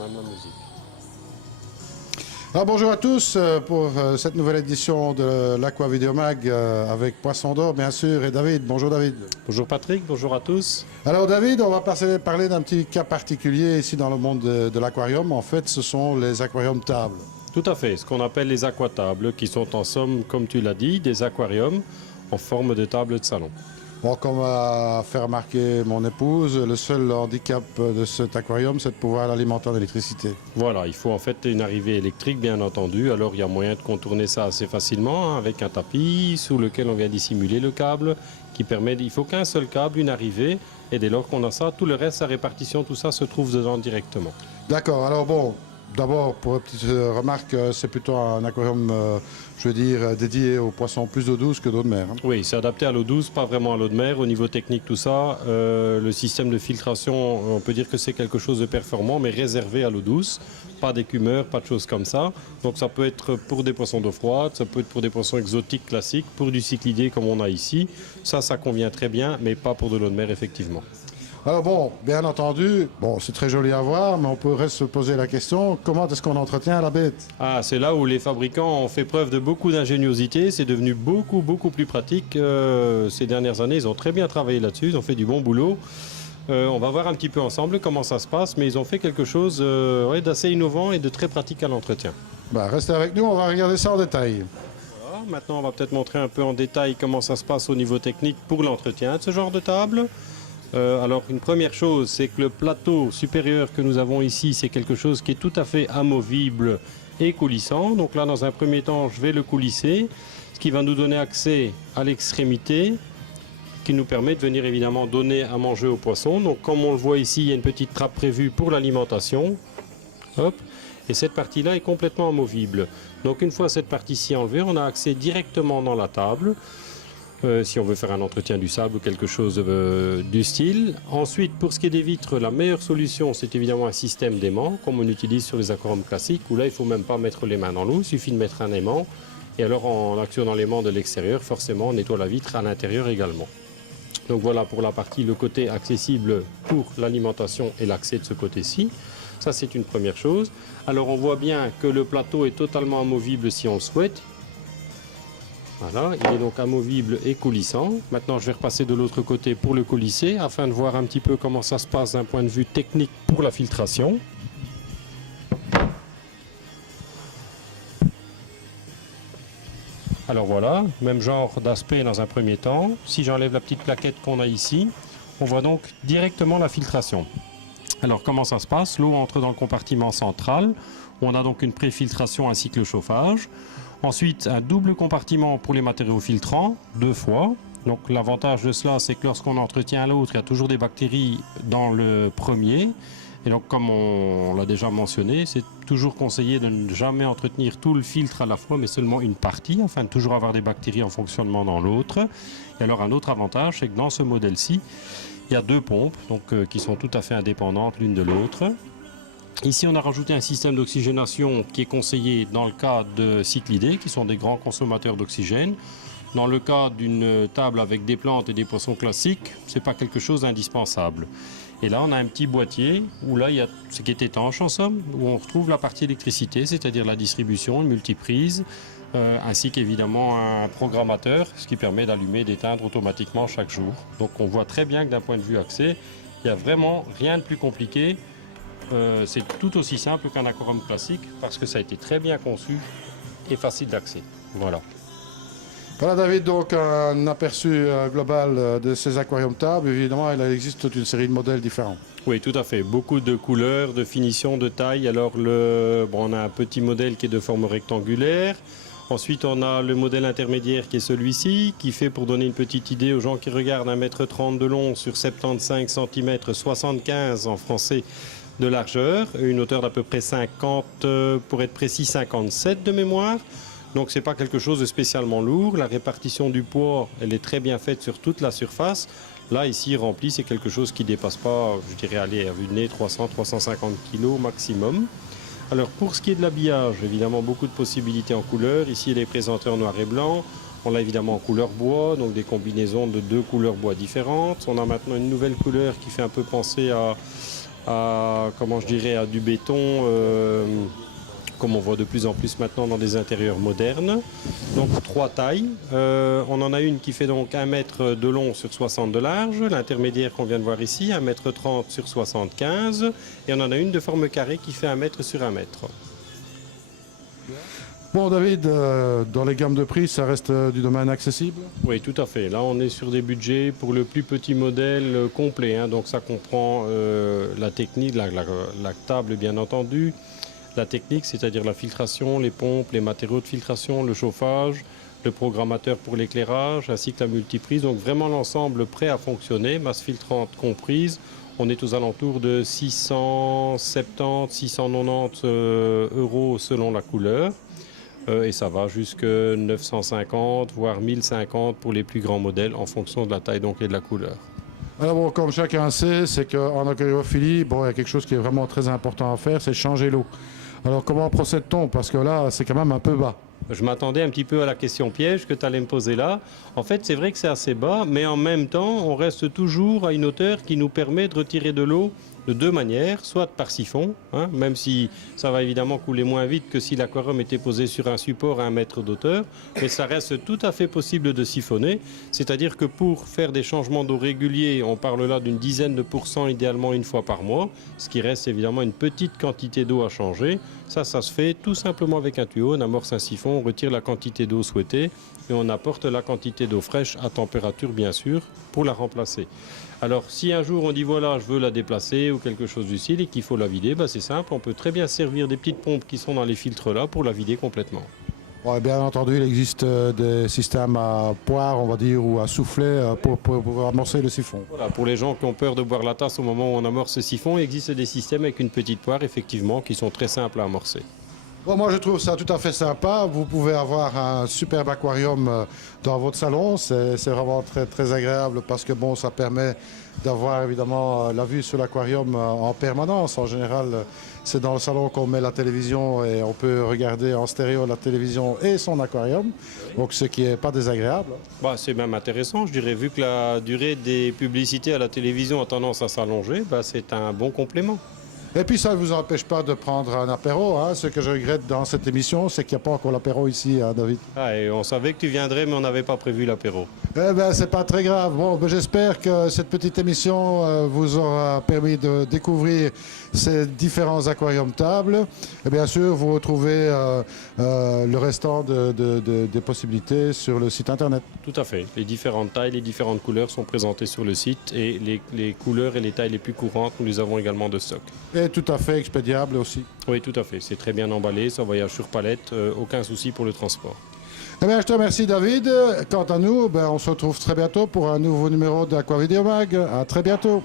Même la musique. Alors bonjour à tous pour cette nouvelle édition de l'Aqua Video Mag avec Poisson d'Or bien sûr et David. Bonjour David. Bonjour Patrick, bonjour à tous. Alors David, on va parler d'un petit cas particulier ici dans le monde de l'aquarium. En fait, ce sont les aquariums tables. Tout à fait, ce qu'on appelle les aquatables, qui sont en somme, comme tu l'as dit, des aquariums en forme de table de salon. Bon, comme a fait remarquer mon épouse, le seul handicap de cet aquarium, c'est de pouvoir l'alimenter en électricité. Voilà, il faut en fait une arrivée électrique, bien entendu. Alors il y a moyen de contourner ça assez facilement, hein, avec un tapis sous lequel on vient dissimuler le câble, qui permet, il faut qu'un seul câble, une arrivée, et dès lors qu'on a ça, tout le reste, sa répartition, tout ça se trouve dedans directement. D'accord, alors bon, d'abord pour une petite remarque, c'est plutôt un aquarium, je veux dire, dédié aux poissons plus d'eau douce que d'eau de mer. Hein. Oui, c'est adapté à l'eau douce, pas vraiment à l'eau de mer. Au niveau technique, tout ça, le système de filtration, on peut dire que c'est quelque chose de performant, mais réservé à l'eau douce. Pas d'écumeurs, pas de choses comme ça. Donc ça peut être pour des poissons d'eau froide, ça peut être pour des poissons exotiques classiques, pour du cyclidé comme on a ici. Ça convient très bien, mais pas pour de l'eau de mer, effectivement. Alors bon, bien entendu, bon, c'est très joli à voir, mais on pourrait se poser la question, comment est-ce qu'on entretient la bête? Ah, c'est là où les fabricants ont fait preuve de beaucoup d'ingéniosité. C'est devenu beaucoup plus pratique. Ces dernières années, ils ont très bien travaillé là-dessus, ils ont fait du bon boulot. On va voir un petit peu ensemble comment ça se passe, mais ils ont fait quelque chose d'assez innovant et de très pratique à l'entretien. Bah, restez avec nous, on va regarder ça en détail. Voilà, maintenant, on va peut-être montrer un peu en détail comment ça se passe au niveau technique pour l'entretien de ce genre de table. Alors une première chose, c'est que le plateau supérieur que nous avons ici, c'est quelque chose qui est tout à fait amovible et coulissant. Donc là, dans un premier temps, je vais le coulisser, ce qui va nous donner accès à l'extrémité, qui nous permet de venir évidemment donner à manger aux poissons. Donc comme on le voit ici, il y a une petite trappe prévue pour l'alimentation. Hop. Et cette partie-là est complètement amovible. Donc une fois cette partie-ci enlevée, on a accès directement dans la table. Si on veut faire un entretien du sable ou quelque chose du style. Ensuite, pour ce qui est des vitres, la meilleure solution, c'est évidemment un système d'aimant, comme on utilise sur les aquariums classiques, où là, il ne faut même pas mettre les mains dans l'eau, il suffit de mettre un aimant. Et alors, en actionnant l'aimant de l'extérieur, forcément, on nettoie la vitre à l'intérieur également. Donc voilà pour la partie, le côté accessible pour l'alimentation et l'accès de ce côté-ci. Ça, c'est une première chose. Alors, on voit bien que le plateau est totalement amovible si on le souhaite. Voilà, il est donc amovible et coulissant. Maintenant, je vais repasser de l'autre côté pour le coulisser afin de voir un petit peu comment ça se passe d'un point de vue technique pour la filtration. Alors voilà, même genre d'aspect dans un premier temps. Si j'enlève la petite plaquette qu'on a ici, on voit donc directement la filtration. Alors comment ça se passe? L'eau entre dans le compartiment central. On a donc une préfiltration ainsi que le chauffage. Ensuite, un double compartiment pour les matériaux filtrants, 2 fois. Donc l'avantage de cela, c'est que lorsqu'on entretient l'autre, il y a toujours des bactéries dans le premier. Et donc comme on l'a déjà mentionné, c'est toujours conseillé de ne jamais entretenir tout le filtre à la fois, mais seulement une partie, afin de toujours avoir des bactéries en fonctionnement dans l'autre. Et alors un autre avantage, c'est que dans ce modèle-ci, il y a 2 pompes qui sont tout à fait indépendantes l'une de l'autre. Ici, on a rajouté un système d'oxygénation qui est conseillé dans le cas de cyclidés, qui sont des grands consommateurs d'oxygène. Dans le cas d'une table avec des plantes et des poissons classiques, ce n'est pas quelque chose d'indispensable. Et là, on a un petit boîtier où là, il y a ce qui est étanche en somme, où on retrouve la partie électricité, c'est-à-dire la distribution, une multiprise, ainsi qu'évidemment un programmateur, ce qui permet d'allumer et d'éteindre automatiquement chaque jour. Donc on voit très bien que d'un point de vue accès, il n'y a vraiment rien de plus compliqué. C'est tout aussi simple qu'un aquarium classique parce que ça a été très bien conçu et facile d'accès. Voilà. Voilà David, donc un aperçu global de ces aquariums tables. Évidemment, il existe toute une série de modèles différents. Oui, tout à fait. Beaucoup de couleurs, de finitions, de tailles. Alors on a un petit modèle qui est de forme rectangulaire. Ensuite, on a le modèle intermédiaire qui est celui-ci, qui fait, pour donner une petite idée aux gens qui regardent, 1,30 m de long sur 75 cm, 75 en français, de largeur, une hauteur d'à peu près 50, pour être précis 57 de mémoire. Donc c'est pas quelque chose de spécialement lourd. La répartition du poids, elle est très bien faite sur toute la surface. Là, ici, rempli, c'est quelque chose qui dépasse pas, je dirais, aller à vue de nez, 300-350 kg maximum. Alors pour ce qui est de l'habillage, évidemment beaucoup de possibilités en couleur. Ici, il est présenté en noir et blanc. On l'a évidemment en couleur bois, donc des combinaisons de 2 couleurs bois différentes. On a maintenant une nouvelle couleur qui fait un peu penser à à, comment je dirais, à du béton, comme on voit de plus en plus maintenant dans des intérieurs modernes. Donc 3 tailles. On en a une qui fait donc 1 mètre de long sur 60 de large, l'intermédiaire qu'on vient de voir ici, 1 mètre 30 sur 75, et on en a une de forme carrée qui fait 1 mètre sur 1 mètre. Bon David, dans les gammes de prix, ça reste du domaine accessible? Oui, tout à fait. Là, on est sur des budgets pour le plus petit modèle complet, hein. Donc ça comprend la technique, la table bien entendu, la technique, c'est-à-dire la filtration, les pompes, les matériaux de filtration, le chauffage, le programmateur pour l'éclairage, ainsi que la multiprise. Donc vraiment l'ensemble prêt à fonctionner, masse filtrante comprise. On est aux alentours de 670, 690 euros selon la couleur. Et ça va jusqu'à 950, voire 1050 pour les plus grands modèles en fonction de la taille donc, et de la couleur. Alors bon, comme chacun sait, c'est qu'en aquariophilie, bon, il y a quelque chose qui est vraiment très important à faire, c'est changer l'eau. Alors comment procède-t-on? Parce que là, c'est quand même un peu bas. Je m'attendais un petit peu à la question piège que tu allais me poser là. En fait, c'est vrai que c'est assez bas, mais en même temps, on reste toujours à une hauteur qui nous permet de retirer de l'eau de 2 manières, soit par siphon, hein, même si ça va évidemment couler moins vite que si l'aquarium était posé sur un support à 1 mètre d'auteur, mais ça reste tout à fait possible de siphonner, c'est-à-dire que pour faire des changements d'eau réguliers, on parle là d'une dizaine de pourcents, idéalement 1 fois par mois, ce qui reste évidemment une petite quantité d'eau à changer. Ça se fait tout simplement avec un tuyau, on amorce un siphon, on retire la quantité d'eau souhaitée et on apporte la quantité d'eau fraîche à température bien sûr pour la remplacer. Alors si un jour on dit voilà je veux la déplacer ou quelque chose du style et qu'il faut la vider, bah, c'est simple, on peut très bien servir des petites pompes qui sont dans les filtres là pour la vider complètement. Bon, bien entendu, il existe des systèmes à poire, on va dire, ou à souffler pour amorcer le siphon. Voilà, pour les gens qui ont peur de boire la tasse au moment où on amorce ce siphon, il existe des systèmes avec une petite poire effectivement qui sont très simples à amorcer. Bon, moi je trouve ça tout à fait sympa. Vous pouvez avoir un superbe aquarium dans votre salon. C'est vraiment très, très agréable parce que bon, ça permet d'avoir évidemment la vue sur l'aquarium en permanence. En général, c'est dans le salon qu'on met la télévision et on peut regarder en stéréo la télévision et son aquarium. Donc ce qui n'est pas désagréable. Bah, c'est même intéressant, je dirais, vu que la durée des publicités à la télévision a tendance à s'allonger, bah, c'est un bon complément. Et puis ça ne vous empêche pas de prendre un apéro. Hein. Ce que je regrette dans cette émission, c'est qu'il n'y a pas encore l'apéro ici, hein, David. Ah, et on savait que tu viendrais, mais on n'avait pas prévu l'apéro. Eh bien, c'est pas très grave. Bon, ben, j'espère que cette petite émission vous aura permis de découvrir ces différents aquariums tables. Et bien sûr, vous retrouvez le restant des possibilités sur le site internet. Tout à fait. Les différentes tailles, les différentes couleurs sont présentées sur le site et les couleurs et les tailles les plus courantes, nous les avons également de stock. Et tout à fait expédiable aussi. Oui, tout à fait. C'est très bien emballé, ça voyage sur palette, aucun souci pour le transport. Eh bien, je te remercie, David. Quant à nous, ben, on se retrouve très bientôt pour un nouveau numéro d'Aquavideomag. À très bientôt.